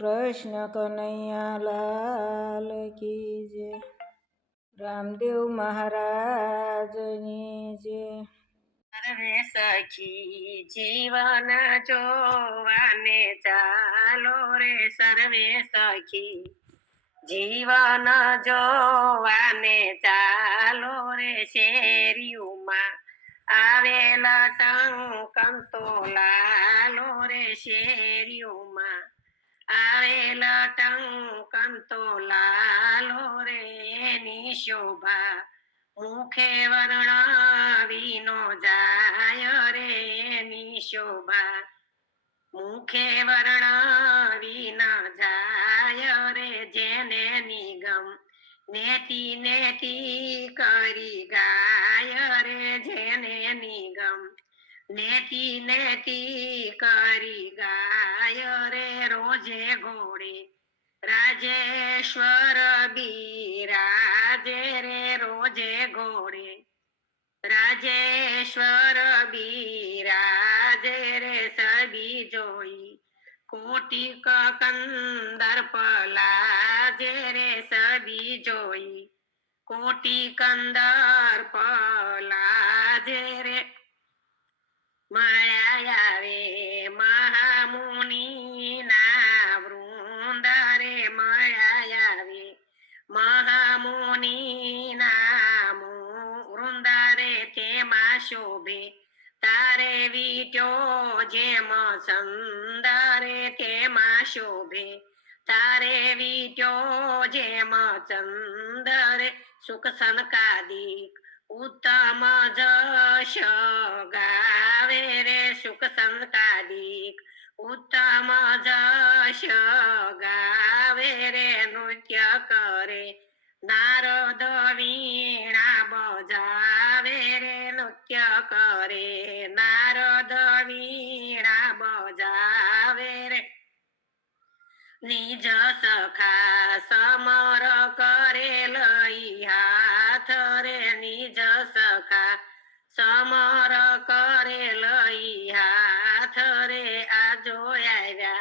કૃષ્ણ કનૈયા લાલ કી જય. રામદેવ મહારાજની જય. સર્વે સખી જીવન જોવાને ચાલો રે, સર્વે સખી જીવન જોવાને ચાલો રે. શેરીઓમાં આવેલા ટંકંતો લાલો રે, શેરીઓમાં આવેલા ટંકંતો લાલો રે. એની શોભા મુખે વર્ણવી નો જાય રે, એની શોભા મુખે વર્ણવી ન જાય રે. જેને નિગમ નેતી નેતી કરી ગાય રે, જેને નિગમ નેતી નેતી કરી ગાય રે. રોજે ઘોડે રાજેશ્વર બિરાજે રે, રોજે ઘોડે રાજેશ્વર બિરાજે રે. સબી જોઈ કોટી કંદર પલાજે રે, સબી જોઈ કોટી કંદર પલાજે રે. મળ્યા આવે મહામુનિ ના વૃંદ રે, મળ્યા આવે મહામુનિ ના વૃંદ રે. તેમાં શોભે તારે વીટ્યો જેમ ચંદરે, તેમાં શોભે તારે વીટ્યો જેમ ચંદરે. સુખ સંકાદિક ઉત્તમ જશ ગાવે રે, સુખ સંકાદિક ઉત્તમ જશ ગાવે રે. નૃત્ય કરે નારદ વીણા બજાવે રે, નૃત્ય કરે નારદ વીણા બજાવે રે. નિજ સખા સમર કરે લઈ હાથ રે, નિજ સખા સમર કરે લઈ હાથ રે. આ જોયા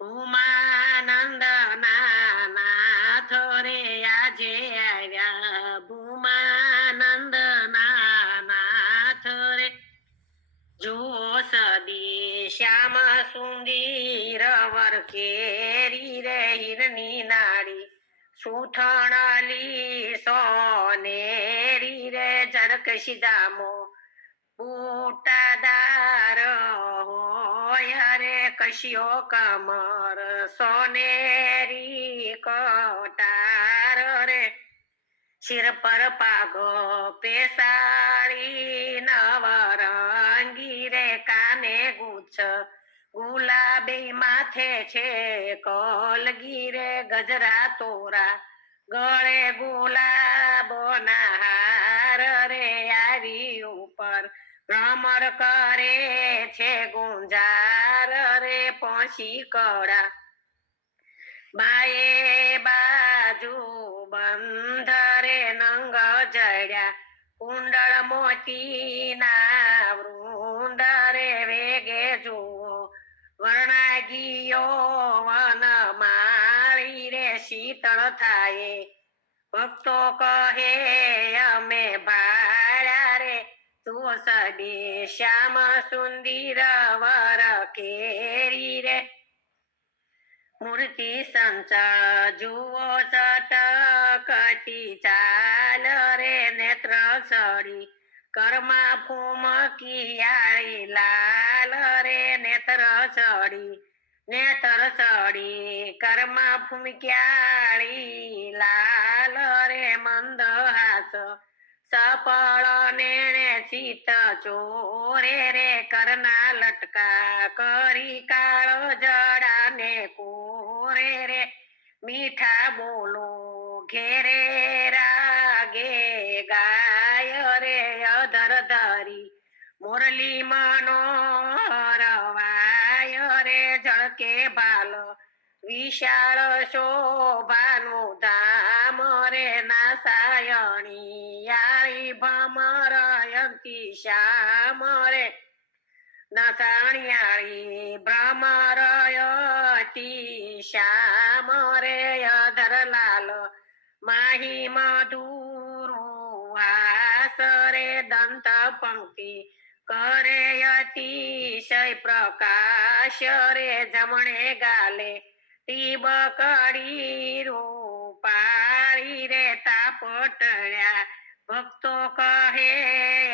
ભૂમાનંદ નાથ રે, આજે આવ્યા ભૂમાનંદ નાથ રે. જુઓ સદી શ્યામ સુંદર વર કેરી રે, હિરની નાડી સુથણલી સોનેરી રે. જરક સીધામો બુટાદાર હોય રે, કશિયો કમર સોનેરી કટાર રે. શિર પર પાઘો પેસાળી નવરંગી રે, કાને ગુચ્છ ગુલાબી માથે છે કલગી રે. ગજરા તોરા ગળે ગુલાબોના હાર રે, આવી ઉપર ભ્રમર કરે છે ગુંજાર રે. પોશી કળા બાએ બાજુ બંધ રે, નંગ જડ્યા કુંડળ મોતીના વૃંદ રે. વેગે જુઓ વર્ણાગીયો વન માળી રે, શીતળ થાય ભક્તો કહે અમે ભાળ્યા રે. તું સદી શ્યામ સુંદર વર કેરી રે. મૂર્તિ સંચળ જુઓ ચટકતી ચાલ રે, નેત્ર સડી કર્મા ફૂમકિયાળી લાલ રે. નેત્ર સડી કર્મા ફૂમક્યાળી લાલ રે. મંદ હાસ સફળ નેણે ચિત ચોરે રે, કરના લટકા કરી કાળો જડાને કોરે રે. મીઠા બોલો ઘેરે રાગે ગાય રે, અધર ધરી મુરલી મનોહર વાય રે. ઝળકે ભાલ વિશાળ શોભાનું ધામ રે, નાસાયણી યાળી ભમરયંતી શ્યામ રે. નાસાણિયાળી ભ્રમરયતી અતિ શ્યામ રે અધર લાલ માહી મધુરો હાસ રે દંત પંક્તિ કરે અતિશય પ્રકાશ રે જમણે ગાલે ટીબકડી રૂપાળી રે તાપટળ્યા ભક્તો કહે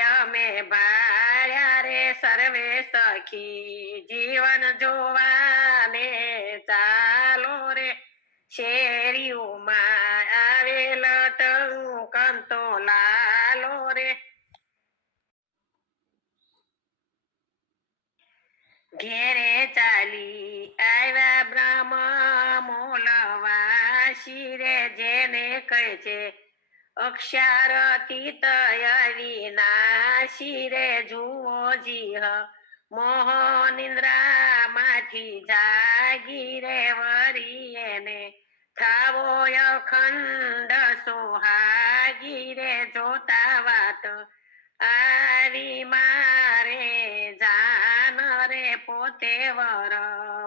અમે ભાળ્યા રે સર્વે સખી જીવન જોવાને ચાલો રે શેરીઓમાં આવેલ કંતો લાલો રે ઘેરે ચાલી આવ્યા બ્રહ્મ મોલવાસી રે જેને કહે છે અક્ષારતીત અવિનાશી રે જુઓ જીહ મોહ નિંદ્રામાંથી જાગી રે વરી એને થાવો અખંડ સોહાગી રે જોતા વાત આવી મારે જાન રે પોતે વર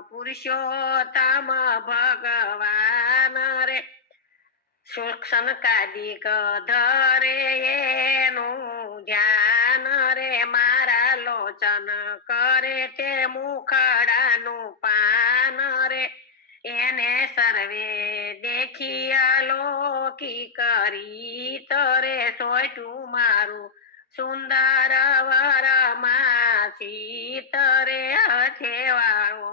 પુરુષોત્તમ ભગવાન રે સનકાદિક ધરે એનું ધ્યાન રે મારા લોચન કરે તે મુખડાનું પાન રે એને સર્વે દેખી અલોકી કરી તરે સોયટું મારું સુંદર વર માસી તરે હથે વાળો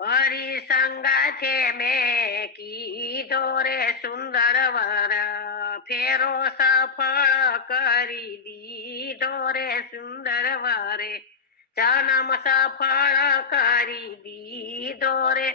હરિસંગાથે મેં કીધો રે સુંદર વર ફેરો સફળ કરી દીધો રે સુંદર વરે જન્મ સફળ કરી દીધો રે